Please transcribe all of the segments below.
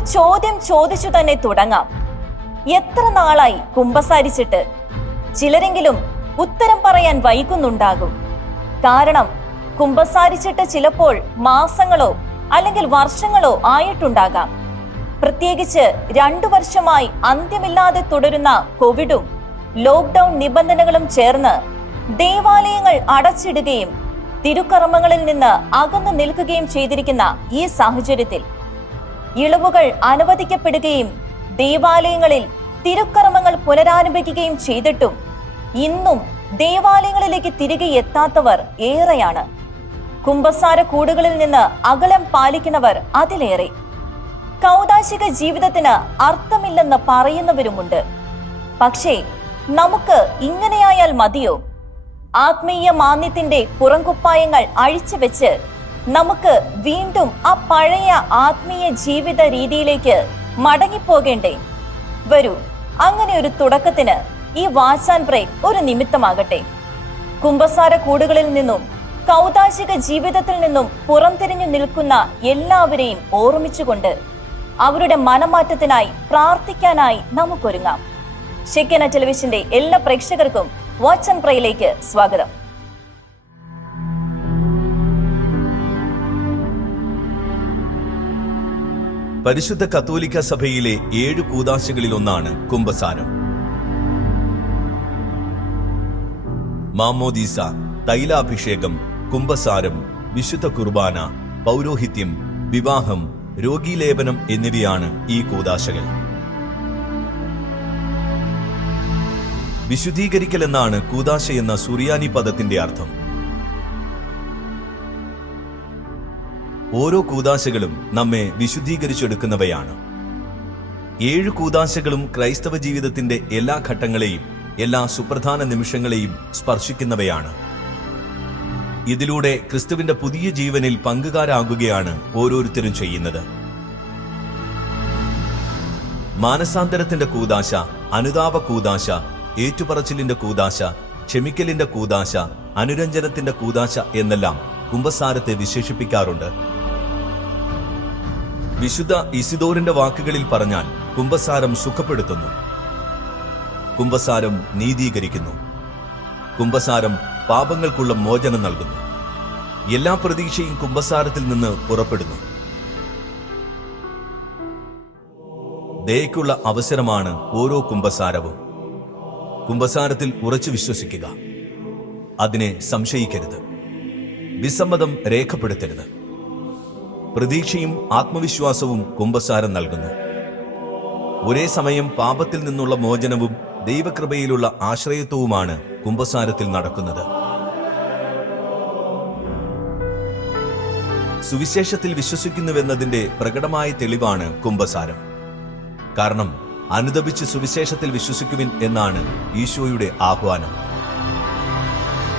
ഒരു ചോദ്യം ചോദിച്ചു തന്നെ തുടങ്ങാം. എത്ര നാളായി കുമ്പസാരിച്ചിട്ട് ചിലരെങ്കിലും ഉത്തരം പറയാൻ വൈകുന്നുണ്ടാകും? കാരണം കുമ്പസാരിച്ചിട്ട് ചിലപ്പോൾ മാസങ്ങളോ അല്ലെങ്കിൽ വർഷങ്ങളോ ആയിട്ടുണ്ടാകാം. പ്രത്യേകിച്ച് രണ്ടു വർഷമായി അന്ത്യമില്ലാതെ തുടരുന്ന കോവിഡും ലോക്ക്ഡൌൺ നിബന്ധനകളും ചേർന്ന് ദേവാലയങ്ങൾ അടച്ചിടുകയും തിരുക്കർമ്മങ്ങളിൽ നിന്ന് അകന്നു നിൽക്കുകയും ചെയ്തിരിക്കുന്ന ഈ സാഹചര്യത്തിൽ ഇളവുകൾ അനുവദിക്കപ്പെടുകയും ദേവാലയങ്ങളിൽ തിരുക്കർമ്മങ്ങൾ പുനരാരംഭിക്കുകയും ചെയ്തിട്ടും ഇന്നും ദേവാലയങ്ങളിലേക്ക് തിരികെ എത്താത്തവർ ഏറെയാണ്. കുംഭസാര കൂടുകളിൽ നിന്ന് അകലം പാലിക്കുന്നവർ അതിലേറെ. കൗതാശിക ജീവിതത്തിന് അർത്ഥമില്ലെന്ന് പറയുന്നവരുമുണ്ട്. പക്ഷേ നമുക്ക് ഇങ്ങനെയായാൽ മതിയോ? ആത്മീയ മാന്യത്തിന്റെ പുറംകുപ്പായങ്ങൾ അഴിച്ചു വെച്ച് നമുക്ക് വീണ്ടും ആ പഴയ ആത്മീയ ജീവിത രീതിയിലേക്ക് മടങ്ങിപ്പോകേണ്ടേ? വരൂ അങ്ങനെ ഒരു തുടക്കത്തിന് ഈ വാച്ചാൻ പ്രേ ഒരു നിമിത്തമാകട്ടെ. കുംഭസാര കൂടുകളിൽ നിന്നും കൗതാശിക ജീവിതത്തിൽ നിന്നും പുറംതിരിഞ്ഞു നിൽക്കുന്ന എല്ലാവരെയും ഓർമ്മിച്ചുകൊണ്ട് അവരുടെ മനമാറ്റത്തിനായി പ്രാർത്ഥിക്കാനായി നമുക്കൊരുങ്ങാം. ഷെക്കന ടെലിവിഷന്റെ എല്ലാ പ്രേക്ഷകർക്കും വാച്ച് ആൻഡ് പ്രേയിലേക്ക് സ്വാഗതം. പരിശുദ്ധ കത്തോലിക്ക സഭയിലെ ഏഴ് കൂതാശകളിലൊന്നാണ് കുംഭസാരം. മാമോദീസ തൈലാഭിഷേകം കുംഭസാരം വിശുദ്ധ കുർബാന പൗരോഹിത്യം വിവാഹം രോഗീലേപനം എന്നിവയാണ് ഈ കൂതാശകൾ വിശുദ്ധീകരിക്കൽ എന്നാണ് കൂതാശ എന്ന സുറിയാനി പദത്തിന്റെ അർത്ഥം. ഓരോ കൂതാശകളും നമ്മെ വിശുദ്ധീകരിച്ചെടുക്കുന്നവയാണ്. ഏഴ് കൂതാശകളും ക്രൈസ്തവ ജീവിതത്തിന്റെ എല്ലാ ഘട്ടങ്ങളെയും എല്ലാ സുപ്രധാന നിമിഷങ്ങളെയും സ്പർശിക്കുന്നവയാണ്. ഇതിലൂടെ ക്രിസ്തുവിന്റെ പുതിയ ജീവനിൽ പങ്കുകാരാകുകയാണ് ഓരോരുത്തരും ചെയ്യുന്നത്. മാനസാന്തരത്തിന്റെ കൂതാശ അനുതാപ കൂതാശ ഏറ്റുപറച്ചിലിന്റെ കൂതാശ ക്ഷമിക്കലിന്റെ കൂതാശ അനുരഞ്ജനത്തിന്റെ കൂതാശ എന്നെല്ലാം കുംഭസാരത്തെ വിശേഷിപ്പിക്കാറുണ്ട്. വിശുദ്ധ ഇസിദോറിന്റെ വാക്കുകളിൽ പറഞ്ഞാൽ കുംഭസാരം സുഖപ്പെടുത്തുന്നു. കുംഭസാരം നീതീകരിക്കുന്നു. കുംഭസാരം പാപങ്ങൾക്കുള്ള മോചനം നൽകുന്നു. എല്ലാ പ്രതീക്ഷയും കുംഭസാരത്തിൽ നിന്ന് പുറപ്പെടുന്നു. ദയക്കുള്ള അവസരമാണ് ഓരോ കുംഭസാരവും. കുംഭസാരത്തിൽ ഉറച്ചു വിശ്വസിക്കുക. അതിനെ സംശയിക്കരുത്. വിസമ്മതം രേഖപ്പെടുത്തരുത്. പ്രതീക്ഷയും ആത്മവിശ്വാസവും കുംഭസാരം നൽകുന്നു. ഒരേ സമയം പാപത്തിൽ നിന്നുള്ള മോചനവും ദൈവകൃപയിലുള്ള ആശ്രയത്വവുമാണ് കുംഭസാരത്തിൽ നടക്കുന്നത്. സുവിശേഷത്തിൽ വിശ്വസിക്കുന്നുവെന്നതിന്റെ പ്രകടമായ തെളിവാണ് കുംഭസാരം കാരണം അനുദപിച്ച് സുവിശേഷത്തിൽ വിശ്വസിക്കുവിൻ എന്നാണ് ഈശോയുടെ ആഹ്വാനം.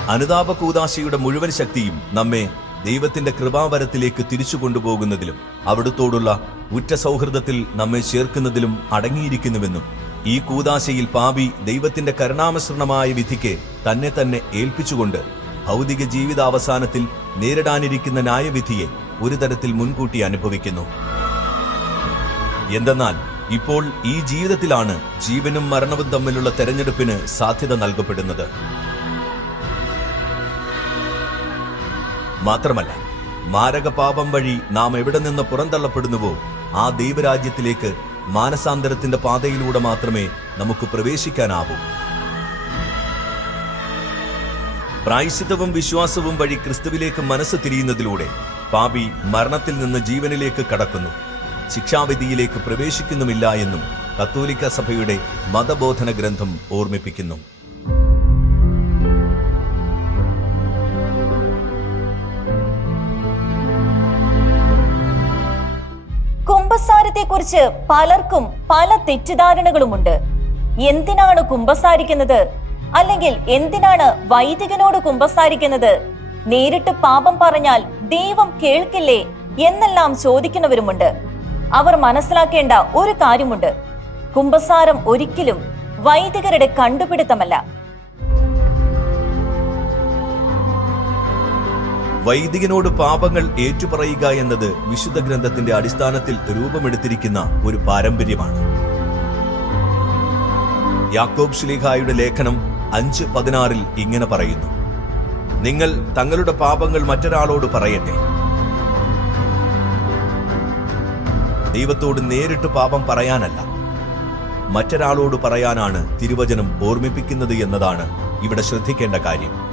അനുതാപ കൂതാശയുടെ മുഴുവൻ ശക്തിയും നമ്മെ ദൈവത്തിന്റെ കൃപാവരത്തിലേക്ക് തിരിച്ചു കൊണ്ടുപോകുന്നതിലും അവിടുത്തോടുള്ള ഉറ്റ സൗഹൃദത്തിൽ നമ്മെ ചേർക്കുന്നതിലും അടങ്ങിയിരിക്കുന്നുവെന്നും ഈ കൂതാശയിൽ പാപി ദൈവത്തിന്റെ കരുണാമസൃണമായ വിധിക്ക് തന്നെ തന്നെ ഏൽപ്പിച്ചുകൊണ്ട് ഭൗതിക ജീവിതാവസാനത്തിൽ നേരിടാനിരിക്കുന്ന ന്യായവിധിയെ ഒരു തരത്തിൽ മുൻകൂട്ടി അനുഭവിക്കുന്നു. എന്തെന്നാൽ ഇപ്പോൾ ഈ ജീവിതത്തിലാണ് ജീവനും മരണവും തമ്മിലുള്ള തെരഞ്ഞെടുപ്പിന് സാധ്യത നൽകപ്പെടുന്നത്. മാത്രമല്ല മാരകപാപം വഴി നാം എവിടെ നിന്ന് പുറന്തള്ളപ്പെടുന്നുവോ ആ ദൈവരാജ്യത്തിലേക്ക് മാനസാന്തരത്തിന്റെ പാതയിലൂടെ മാത്രമേ നമുക്ക് പ്രവേശിക്കാനാവൂ. പ്രായശിതവും വിശ്വാസവും വഴി ക്രിസ്തുവിലേക്ക് മനസ്സ് തിരിയുന്നതിലൂടെ പാപി മരണത്തിൽ നിന്ന് ജീവനിലേക്ക് കടക്കുന്നു. ശിക്ഷാവിധിയിലേക്ക് പ്രവേശിക്കുന്നുമില്ല എന്നും കത്തോലിക്ക സഭയുടെ മതബോധന ഗ്രന്ഥം ഓർമ്മിപ്പിക്കുന്നു. കുംഭസാരത്തെക്കുറിച്ച് പലർക്കും പല തെറ്റിദ്ധാരണകളുമുണ്ട്. എന്തിനാണ് കുംഭസാരിക്കുന്നത് അല്ലെങ്കിൽ എന്തിനാണ് വൈദികനോട് കുംഭസാരിക്കുന്നത് നേരിട്ട് പാപം പറഞ്ഞാൽ ദൈവം കേൾക്കില്ലേ എന്നെല്ലാം ചോദിക്കുന്നവരുമുണ്ട്. അവർ മനസ്സിലാക്കേണ്ട ഒരു കാര്യമുണ്ട്. കുമ്പസാരം ഒരിക്കലും വൈദികരുടെ കണ്ടുപിടുത്തമല്ല. വൈദികനോട് പാപങ്ങൾ ഏറ്റുപറയുക എന്നത് വിശുദ്ധ ഗ്രന്ഥത്തിന്റെ അടിസ്ഥാനത്തിൽ രൂപമെടുത്തിരിക്കുന്ന ഒരു പാരമ്പര്യമാണ്. യാക്കോബ് ശ്ലീഹായുടെ ലേഖനം അഞ്ച് പതിനാറിൽ ഇങ്ങനെ പറയുന്നു. നിങ്ങൾ തങ്ങളുടെ പാപങ്ങൾ മറ്റൊരാളോട് പറയട്ടെ. ദൈവത്തോട് നേരിട്ട് പാപം പറയാനല്ല. മറ്റൊരാളോട് പറയാനാണ് തിരുവചനം ഓർമ്മിപ്പിക്കുന്നത് എന്നതാണ് ഇവിടെ ശ്രദ്ധിക്കേണ്ട കാര്യം.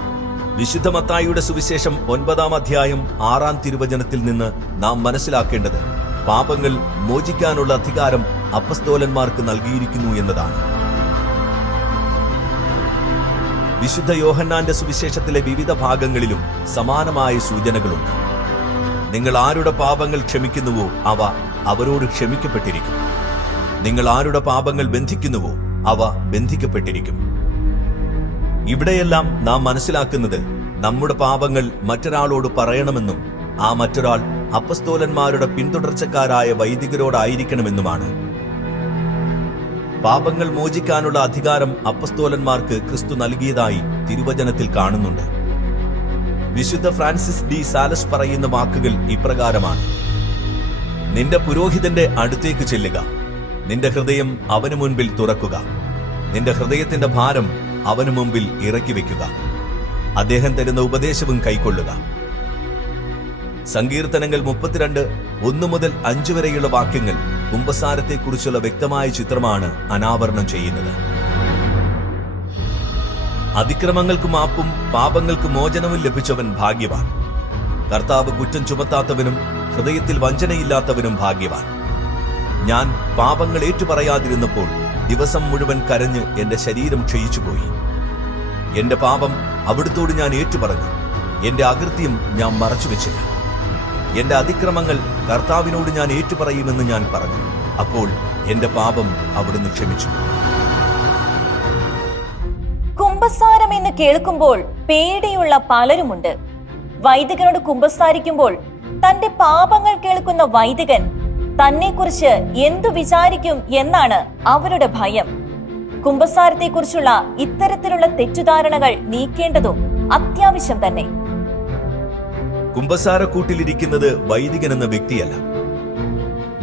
വിശുദ്ധ മത്തായിയുടെ സുവിശേഷം ഒൻപതാം അധ്യായം ആറാം തിരുവചനത്തിൽ നിന്ന് നാം മനസ്സിലാക്കേണ്ടത് പാപങ്ങൾ മോചിക്കാനുള്ള അധികാരം അപ്പസ്തോലന്മാർക്ക് നൽകിയിരിക്കുന്നു എന്നതാണ്. വിശുദ്ധ യോഹന്നാന്റെ സുവിശേഷത്തിലെ വിവിധ ഭാഗങ്ങളിലും സമാനമായ സൂചനകളുണ്ട്. നിങ്ങൾ ആരുടെ പാപങ്ങൾ ക്ഷമിക്കുന്നുവോ അവ അവരോട് ക്ഷമിക്കപ്പെട്ടിരിക്കും. നിങ്ങൾ ആരുടെ പാപങ്ങൾ ബന്ധിക്കുന്നുവോ അവ ബന്ധിക്കപ്പെട്ടിരിക്കും. ഇവിടെയെല്ലാം നാം മനസ്സിലാക്കുന്നത് നമ്മുടെ പാപങ്ങൾ മറ്റൊരാളോട് പറയണമെന്നും ആ മറ്റൊരാൾ അപ്പസ്തോലന്മാരുടെ പിന്തുടർച്ചക്കാരായ വൈദികരോടായിരിക്കണമെന്നുമാണ്. പാപങ്ങൾ മോചിക്കാനുള്ള അധികാരം അപ്പസ്തോലന്മാർക്ക് ക്രിസ്തു നൽകിയതായി തിരുവചനത്തിൽ കാണുന്നുണ്ട്. വിശുദ്ധ ഫ്രാൻസിസ് ഡി സാലസ് പറയുന്ന വാക്കുകൾ ഇപ്രകാരമാണ്. നിന്റെ പുരോഹിതന്റെ അടുത്തേക്ക് ചെല്ലുക. നിന്റെ ഹൃദയം അവന് മുൻപിൽ തുറക്കുക. നിന്റെ ഹൃദയത്തിന്റെ ഭാരം അവന് മുമ്പിൽ ഇറക്കി വയ്ക്കുക അദ്ദേഹം തരുന്ന ഉപദേശവും കൈക്കൊള്ളുക. സങ്കീർത്തനങ്ങൾ മുപ്പത്തിരണ്ട് ഒന്നു മുതൽ അഞ്ചു വരെയുള്ള വാക്യങ്ങൾ കുംഭസാരത്തെക്കുറിച്ചുള്ള വ്യക്തമായ ചിത്രമാണ് അനാവരണം ചെയ്യുന്നത്. അതിക്രമങ്ങൾക്ക് മാപ്പും പാപങ്ങൾക്ക് മോചനവും ലഭിച്ചവൻ ഭാഗ്യവാൻ. കർത്താവ് കുറ്റം ചുമത്താത്തവനും ഹൃദയത്തിൽ വഞ്ചനയില്ലാത്തവനും ഭാഗ്യവാൻ. ഞാൻ പാപങ്ങൾ ഏറ്റുപറയാതിരുന്നപ്പോൾ ദിവസം മുഴുവൻ കരഞ്ഞ് എന്റെ ശരീരം ക്ഷയിച്ചുപോയി. എന്റെ പാപം അവിടുത്തോട് ഞാൻ ഏറ്റുപറഞ്ഞു. എന്റെ അകൃത്യം ഞാൻ മറച്ചുവെച്ചില്ല. എന്റെ അതിക്രമങ്ങൾ കർത്താവിനോട് ഞാൻ ഏറ്റുപറയുമെന്ന് ഞാൻ പറഞ്ഞു. അപ്പോൾ എന്റെ പാപം അവിടുന്ന് ക്ഷമിച്ചു. കുംഭസാരം എന്ന് കേൾക്കുമ്പോൾ പേടിയുള്ള പലരുമുണ്ട്. വൈദികനോട് കുംഭസാരിക്കുമ്പോൾ തന്റെ പാപങ്ങൾ കേൾക്കുന്ന വൈദികൻ തന്നെക്കുറിച്ച് എന്തു വിചാരിക്കും എന്നാണ് അവരുടെ ഭയം. കുമ്പസാരത്തെക്കുറിച്ചുള്ള ഇത്തരത്തിലുള്ള തെറ്റുധാരണകൾ നീക്കേണ്ടതും അത്യാവശ്യം തന്നെ. കുംഭസാരക്കൂട്ടിലിരിക്കുന്നത് വൈദികൻ എന്ന വ്യക്തിയല്ല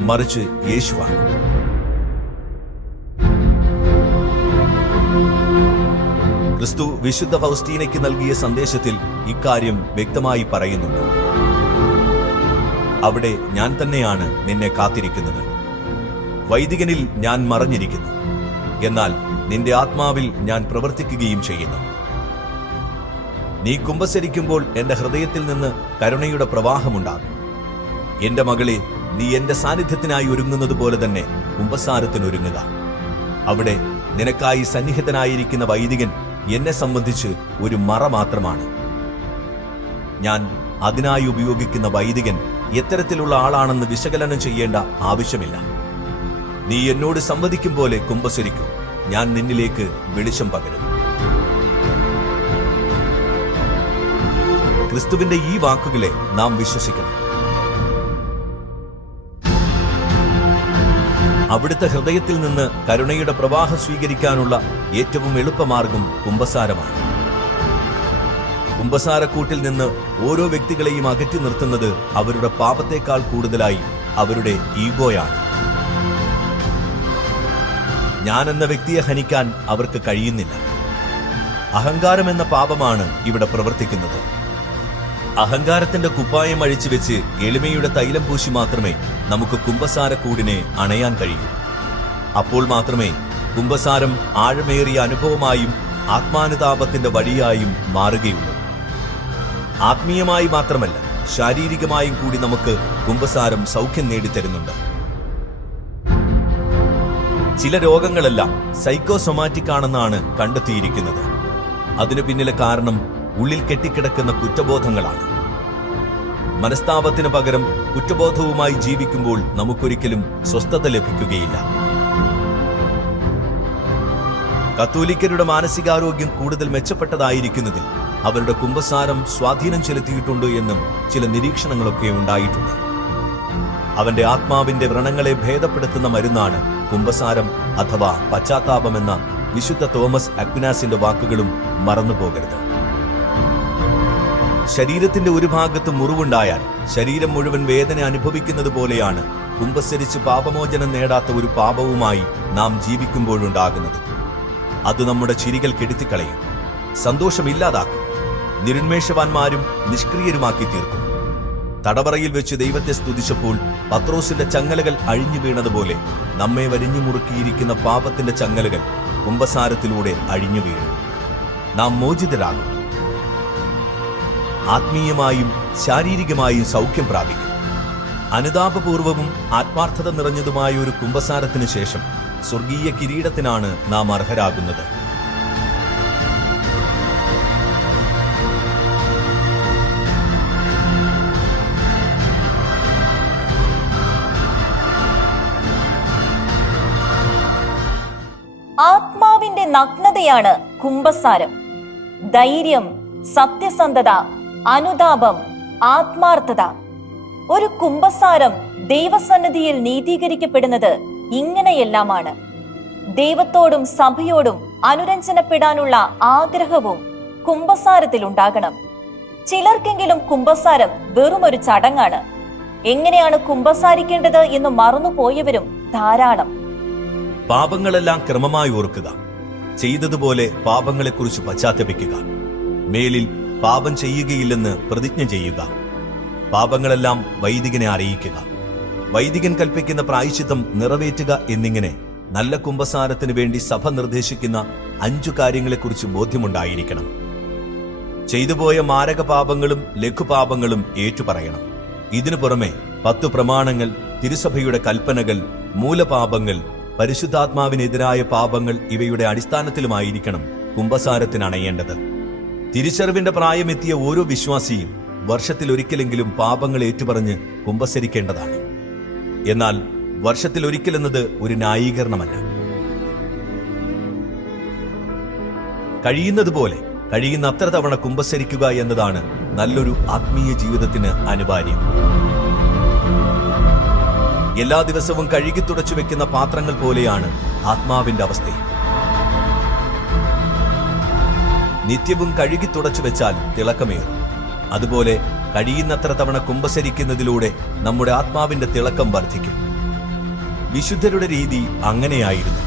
മറിച്ച് യേശുവാണ്. ക്രിസ്തു വിശുദ്ധ ഫൗസ്റ്റീനയ്ക്ക് നൽകിയ സന്ദേശത്തിൽ ഇക്കാര്യം വ്യക്തമായി പറയുന്നുണ്ട്. അവിടെ ഞാൻ തന്നെയാണ് നിന്നെ കാത്തിരിക്കുന്നത്. വൈദികനിൽ ഞാൻ മറഞ്ഞിരിക്കുന്നു. എന്നാൽ നിന്റെ ആത്മാവിൽ ഞാൻ പ്രവർത്തിക്കുകയും ചെയ്യുന്നു. നീ കുമ്പസരിക്കുമ്പോൾ എന്റെ ഹൃദയത്തിൽ നിന്ന് കരുണയുടെ പ്രവാഹമുണ്ടാകും. എന്റെ മകളെ നീ എന്റെ സാന്നിധ്യത്തിനായി ഒരുങ്ങുന്നത് പോലെ തന്നെ കുമ്പസാരത്തിനൊരുങ്ങുക അവിടെ നിനക്കായി സന്നിഹിതനായിരിക്കുന്ന വൈദികൻ എന്നെ സംബന്ധിച്ച് ഒരു മറ മാത്രമാണ്. ഞാൻ അതിനായി ഉപയോഗിക്കുന്ന വൈദികൻ എത്തരത്തിലുള്ള ആളാണെന്ന് വിശകലനം ചെയ്യേണ്ട ആവശ്യമില്ല. നീ എന്നോട് സംവദിക്കും പോലെ കുമ്പസരിക്കൂ ഞാൻ നിന്നിലേക്ക് വെളിച്ചം പകരും. ക്രിസ്തുവിന്റെ ഈ വാക്കുകളെ നാം വിശ്വസിക്കണം. അവിടുത്തെ ഹൃദയത്തിൽ നിന്ന് കരുണയുടെ പ്രവാഹം സ്വീകരിക്കാനുള്ള ഏറ്റവും എളുപ്പമാർഗം കുംഭസാരമാണ് കുംഭസാരക്കൂട്ടിൽ നിന്ന് ഓരോ വ്യക്തികളെയും അകറ്റി നിർത്തുന്നത് അവരുടെ പാപത്തേക്കാൾ കൂടുതലായി അവരുടെ ഈഗോയാണ്. ഞാൻ എന്ന വ്യക്തിയെ ഹനിക്കാൻ അവർക്ക് കഴിയുന്നില്ല. അഹങ്കാരം എന്ന പാപമാണ് ഇവിടെ പ്രവർത്തിക്കുന്നത്. അഹങ്കാരത്തിന്റെ കുപ്പായം അഴിച്ചു വെച്ച് എളിമയുടെ തൈലം പൂശി മാത്രമേ നമുക്ക് കുംഭസാരക്കൂടിനെ അണയാൻ കഴിയൂ. അപ്പോൾ മാത്രമേ കുംഭസാരം ആഴമേറിയ അനുഭവമായും ആത്മാനുതാപത്തിന്റെ വഴിയായും മാറുകയുള്ളൂ. ആത്മീയമായി മാത്രമല്ല ശാരീരികമായും കൂടി നമുക്ക് കുംഭസാരം സൗഖ്യം നേടിത്തരുന്നുണ്ട്. ചില രോഗങ്ങളെല്ലാം സൈക്കോസൊമാറ്റിക് ആണെന്നാണ് കണ്ടെത്തിയിരിക്കുന്നത്. അതിനു പിന്നിലെ കാരണം ഉള്ളിൽ കെട്ടിക്കിടക്കുന്ന കുറ്റബോധങ്ങളാണ്. മനസ്താപത്തിന് പകരം കുറ്റബോധവുമായി ജീവിക്കുമ്പോൾ നമുക്കൊരിക്കലും സ്വസ്ഥത ലഭിക്കുകയില്ല. കത്തോലിക്കരുടെ മാനസികാരോഗ്യം കൂടുതൽ മെച്ചപ്പെട്ടതായിരിക്കുന്നതിൽ അവരുടെ കുംഭസാരം സ്വാധീനം ചെലുത്തിയിട്ടുണ്ട് എന്നും ചില നിരീക്ഷണങ്ങളൊക്കെ ഉണ്ടായിട്ടുണ്ട്. അവന്റെ ആത്മാവിന്റെ വ്രണങ്ങളെ ഭേദപ്പെടുത്തുന്ന മരുന്നാണ് കുംഭസാരം അഥവാ പശ്ചാത്താപമെന്ന വിശുദ്ധ തോമസ് അക്വിനാസിന്റെ വാക്കുകളും മറന്നുപോകരുത്. ശരീരത്തിന്റെ ഒരു ഭാഗത്ത് മുറിവുണ്ടായാൽ ശരീരം മുഴുവൻ വേദന അനുഭവിക്കുന്നത് പോലെയാണ് കുമ്പസരിച്ച് പാപമോചനം നേടാത്ത ഒരു പാപവുമായി നാം ജീവിക്കുമ്പോഴുണ്ടാകുന്നത്. അത് നമ്മുടെ ചിരികൾ കെടുത്തിക്കളയും. സന്തോഷമില്ലാതാക്കും. നിരുന്മേഷവാന്മാരും നിഷ്ക്രിയരുമാക്കി തീർക്കും തടവറയിൽ വെച്ച് ദൈവത്തെ സ്തുതിച്ചപ്പോൾ പത്രോസിന്റെ ചങ്ങലകൾ അഴിഞ്ഞു വീണതുപോലെ നമ്മെ വരിഞ്ഞു മുറുക്കിയിരിക്കുന്ന പാപത്തിന്റെ ചങ്ങലകൾ കുംഭസാരത്തിലൂടെ അഴിഞ്ഞു വീഴും. നാം മോചിതരാകും. ആത്മീയമായും ശാരീരികമായും സൗഖ്യം പ്രാപിക്കും. അനുതാപപൂർവവും ആത്മാർത്ഥത നിറഞ്ഞതുമായ ഒരു കുംഭസാരത്തിന് ശേഷം സ്വർഗീയ കിരീടത്തിനാണ് നാം അർഹരാകുന്നത്. നഗ്നതയാണ് കുംഭസാരം. ധൈര്യം സത്യസന്ധത അനുതാപം ആത്മാർത്ഥത. ഒരു കുംഭസാരം ദൈവസന്നിധിയിൽ നീതീകരിക്കപ്പെടുന്നത് ഇങ്ങനെയെല്ലാമാണ്. ദൈവത്തോടും സഭയോടും അനുരഞ്ജനപ്പെടാനുള്ള ആഗ്രഹവും കുംഭസാരത്തിൽ ഉണ്ടാകണം ചിലർക്കെങ്കിലും കുംഭസാരം ഒരു ചടങ്ങാണ്. എങ്ങനെയാണ് കുംഭസാരിക്കേണ്ടത് എന്ന് മറന്നുപോയവരും ധാരാളം. പാപങ്ങളെല്ലാം ക്രമമായി ഓർക്കുക. ചെയ്തതുപോലെ പാപങ്ങളെക്കുറിച്ച് പശ്ചാത്തപിക്കുക. മേലിൽ പാപം ചെയ്യുകയില്ലെന്ന് പ്രതിജ്ഞ ചെയ്യുക. പാപങ്ങളെല്ലാം വൈദികനെ അറിയിക്കുക. വൈദികൻ കൽപ്പിക്കുന്ന പ്രായശ്ചിത്തം നിറവേറ്റുക എന്നിങ്ങനെ നല്ല കുംഭസാരത്തിന് വേണ്ടി സഭ നിർദ്ദേശിക്കുന്ന അഞ്ചു കാര്യങ്ങളെക്കുറിച്ച് ബോധ്യമുണ്ടായിരിക്കണം. ചെയ്തുപോയ മാരക പാപങ്ങളും ലഘുപാപങ്ങളും ഏറ്റുപറയണം. ഇതിനു പുറമെ പത്തു പ്രമാണങ്ങൾ തിരുസഭയുടെ കൽപ്പനകൾ മൂലപാപങ്ങൾ പരിശുദ്ധാത്മാവിനെതിരായ പാപങ്ങൾ ഇവയുടെ അടിസ്ഥാനത്തിലുമായിരിക്കണം കുംഭസാരത്തിന് അണയേണ്ടത്. തിരിച്ചറിവിന്റെ പ്രായമെത്തിയ ഓരോ വിശ്വാസിയും വർഷത്തിൽ ഒരിക്കലെങ്കിലും പാപങ്ങൾ ഏറ്റുപറഞ്ഞ് കുംഭസരിക്കേണ്ടതാണ്. എന്നാൽ വർഷത്തിൽ വർഷത്തിലൊരിക്കലെന്നത് ഒരു ന്യായീകരണമല്ല. കഴിയുന്നതുപോലെ കഴിയുന്നത്ര തവണ കുംഭസരിക്കുക എന്നതാണ് നല്ലൊരു ആത്മീയ ജീവിതത്തിന് അനിവാര്യം. എല്ലാ ദിവസവും കഴുകി തുടച്ചു വെക്കുന്ന പാത്രങ്ങൾ പോലെയാണ് ആത്മാവിന്റെ അവസ്ഥ. നിത്യവും കഴുകി തുടച്ചു വെച്ചാൽ തിളക്കമേറും. അതുപോലെ കഴിയുന്നത്ര തവണ കുമ്പസരിക്കുന്നതിലൂടെ നമ്മുടെ ആത്മാവിന്റെ തിളക്കം വർദ്ധിക്കും. വിശുദ്ധരുടെ രീതി അങ്ങനെയായിരുന്നു.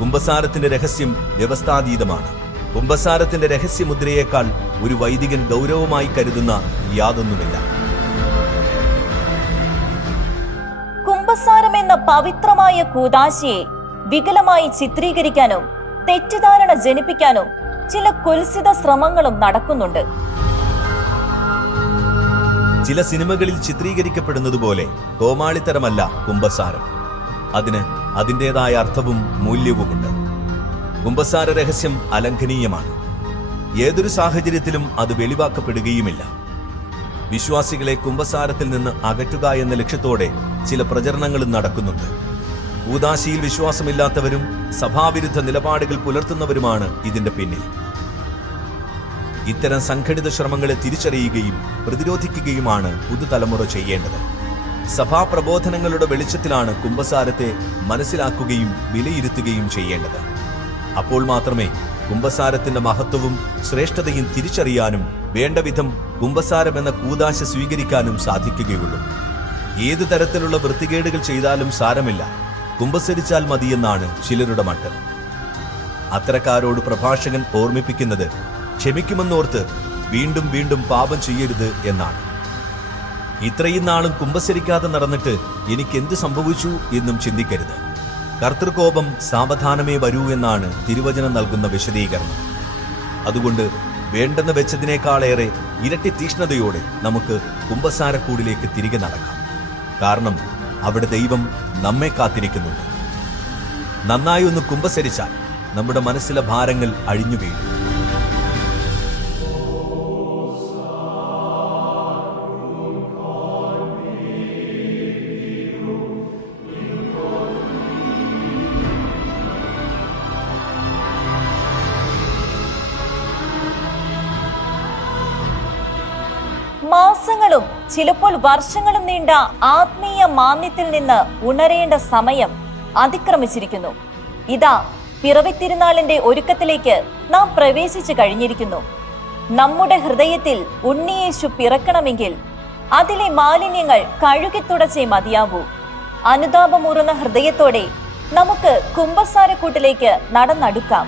കുംഭസാരത്തിന്റെ രഹസ്യം വ്യവസ്ഥാതീതമാണ്. കുംഭസാരത്തിന്റെ രഹസ്യമുദ്രയേക്കാൾ ഒരു വൈദികൻ ഗൗരവമായി കരുതുന്ന യാതൊന്നുമില്ല. കുംഭസാരം എന്ന പവിത്രമായ കൂതാശിയെ വികലമായി ചിത്രീകരിക്കാനും തെറ്റിദ്ധാരണ ജനിപ്പിക്കാനും ചില കുൽസിത ശ്രമങ്ങളും നടക്കുന്നുണ്ട്. ചില സിനിമകളിൽ ചിത്രീകരിക്കപ്പെടുന്നതുപോലെ കോമാളിത്തരമല്ല കുംഭസാരം. അതിന് അതിന്റെതായ അർത്ഥവും മൂല്യവുമുണ്ട്. കുംഭസാര രഹസ്യം അലംഘനീയമാണ്. ഏതൊരു സാഹചര്യത്തിലും അത് വെളിവാക്കപ്പെടുകയുമില്ല. വിശ്വാസികളെ കുംഭസാരത്തിൽ നിന്ന് അകറ്റുക എന്ന ലക്ഷ്യത്തോടെ ചില പ്രചരണങ്ങളും നടക്കുന്നുണ്ട്. ഊദാശിയിൽ വിശ്വാസമില്ലാത്തവരും സഭാവിരുദ്ധ നിലപാടുകൾ പുലർത്തുന്നവരുമാണ് ഇതിന്റെ പിന്നിൽ. ഇത്തരം സംഘടിത ശ്രമങ്ങളെ തിരിച്ചറിയുകയും പ്രതിരോധിക്കുകയുമാണ് പുതുതലമുറ ചെയ്യേണ്ടത്. സഭാ പ്രബോധനങ്ങളുടെ വെളിച്ചത്തിലാണ് കുംഭസാരത്തെ മനസ്സിലാക്കുകയും വിലയിരുത്തുകയും ചെയ്യേണ്ടത്. അപ്പോൾ മാത്രമേ കുംഭസാരത്തിന്റെ മഹത്വവും ശ്രേഷ്ഠതയും തിരിച്ചറിയാനും വേണ്ട വിധം കുംഭസാരം എന്ന കൂതാശ സ്വീകരിക്കാനും സാധിക്കുകയുള്ളൂ. ഏതു തരത്തിലുള്ള വൃത്തികേടുകൾ ചെയ്താലും സാരമില്ല. കുംഭസരിച്ചാൽ മതിയെന്നാണ് ചിലരുടെ മട്ട്. അത്തരക്കാരോട് പ്രഭാഷകൻ ഓർമ്മിപ്പിക്കുന്നത് ക്ഷമിക്കുമെന്നോർത്ത് വീണ്ടും വീണ്ടും പാപം ചെയ്യരുത് എന്നാണ്. ഇത്രയും നാളും കുംഭസരിക്കാതെ നടന്നിട്ട് എനിക്ക് എന്ത് സംഭവിച്ചു എന്നും ചിന്തിക്കരുത്. കർത്തൃകോപം സാവധാനമേ വരൂ എന്നാണ് തിരുവചനം നൽകുന്ന വിശദീകരണം. അതുകൊണ്ട് വേണ്ടെന്ന് വെച്ചതിനേക്കാളേറെ ഇരട്ടി തീക്ഷ്ണതയോടെ നമുക്ക് കുംഭസാരക്കൂടിലേക്ക് തിരികെ നടക്കാം. കാരണം അവിടെ ദൈവം നമ്മെ കാത്തിരിക്കുന്നുണ്ട്. നന്നായി ഒന്ന് കുംഭസരിച്ചാൽ നമ്മുടെ മനസ്സിലെ ഭാരങ്ങൾ അഴിഞ്ഞു വീഴും. വർഷങ്ങളും നീണ്ട ആത്മീയ മാന്യത്തിൽ നിന്ന് ഉണരേണ്ട സമയം അതിക്രമിച്ചിരിക്കുന്നു. ഇതാ പിറവിത്തിരുന്നാളിന്റെ ഒരുക്കത്തിലേക്ക് നാം പ്രവേശിച്ചു കഴിഞ്ഞിരിക്കുന്നു. നമ്മുടെ ഹൃദയത്തിൽ ഉണ്ണിയേശു പിറക്കണമെങ്കിൽ അതിലെ മാലിന്യങ്ങൾ കഴുകിത്തുടച്ചേ മതിയാവൂ അനുതാപമൂറുന്ന ഹൃദയത്തോടെ നമുക്ക് കുംഭസാരക്കൂട്ടിലേക്ക് നടന്നടുക്കാം.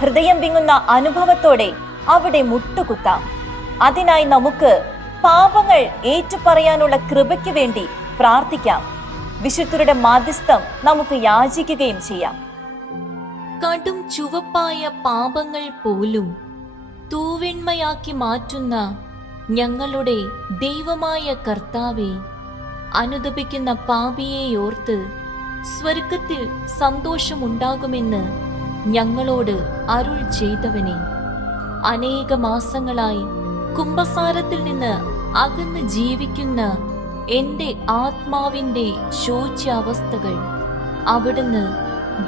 ഹൃദയം വിങ്ങുന്ന അനുഭവത്തോടെ അവിടെ മുട്ടുകുത്താം. അതിനായി നമുക്ക് പാപങ്ങൾ ഏറ്റുപറയാനുള്ള കൃപയ്ക്ക് വേണ്ടി പ്രാർത്ഥിക്കാം. വിശുദ്ധരുടെ മാധ്യസ്ഥം നമുക്ക് യാചിക്കുകയും ചെയ്യാം. കടും ചുവപ്പായ പാപങ്ങൾ പോലും തൂവെണ്മയാക്കി മാറ്റുന്ന ഞങ്ങളുടെ ദൈവമായ കർത്താവെ അനുദപിക്കുന്ന പാപിയെ ഓർത്ത് സ്വർഗത്തിൽ സന്തോഷമുണ്ടാകുമെന്ന് ഞങ്ങളോട് അരുൾ ചെയ്തവനെ അനേക മാസങ്ങളായി കുംഭസാരത്തിൽ നിന്ന് അകന്ന് ജീവിക്കുന്ന എന്റെ ആത്മാവിന്റെ ശോച്യാവസ്ഥകൾ അവിടുന്ന്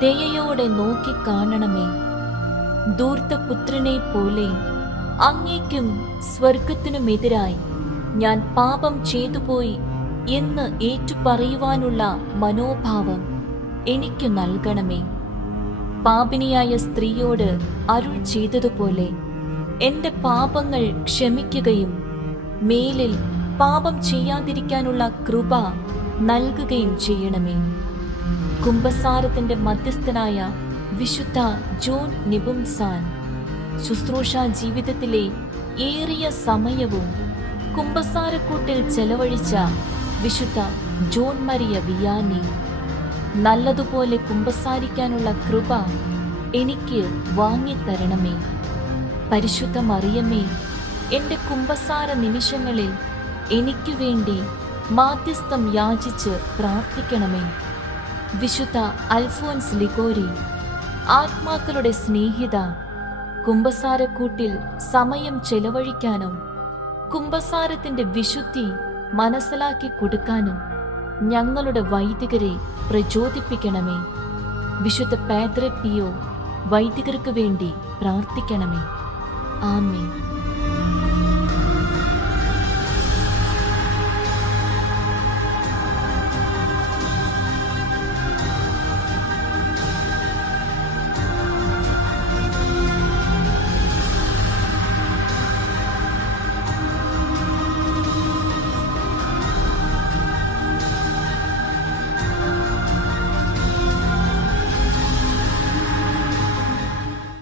ദയയോടെ നോക്കിക്കാണണമേ ദൂർത്തപുത്രനെ പോലെ അങ്ങേക്കും സ്വർഗത്തിനുമെതിരായി ഞാൻ പാപം ചെയ്തുപോയി എന്ന് ഏറ്റുപറയുവാനുള്ള മനോഭാവം എനിക്കു നൽകണമേ. പാപിനിയായ സ്ത്രീയോട് അരുൾ ചെയ്തതുപോലെ എന്റെ പാപങ്ങൾ ക്ഷമിക്കുകയും മേലിൽ പാപം ചെയ്യാതിരിക്കാനുള്ള കൃപ നൽകുകയും ചെയ്യണമേ. കുംഭസാരത്തിന്റെ മധ്യസ്ഥനായ വിശുദ്ധ ജോൺ നിബുംസാൻ ശുശ്രൂഷ ജീവിതത്തിലെ ഏറിയ സമയവും കുംഭസാരക്കൂട്ടിൽ ചെലവഴിച്ച വിശുദ്ധ ജോൺ മരിയ വിയാനി നല്ലതുപോലെ കുമ്പസാരിക്കാനുള്ള കൃപ എനിക്ക് വാങ്ങിത്തരണമേ. പരിശുദ്ധ മറിയമ്മേ എന്റെ കുംഭസാര നിമിഷങ്ങളിൽ എനിക്ക് വേണ്ടി മാധ്യസ്ഥം യാചിച്ച് പ്രാർത്ഥിക്കണമേ. വിശുദ്ധ അൽഫോൻസ് ലിഗോരി ആത്മാക്കളുടെ സ്നേഹിത കുംഭസാരക്കൂട്ടിൽ സമയം ചെലവഴിക്കാനും കുംഭസാരത്തിന്റെ വിശുദ്ധി മനസ്സിലാക്കി കൊടുക്കാനും ഞങ്ങളുടെ വൈദികരെ പ്രചോദിപ്പിക്കണമേ. വിശുദ്ധ പേദ്രപ്പിയോ പിയോ വൈദികർക്ക് വേണ്ടി പ്രാർത്ഥിക്കണമേ. Amin.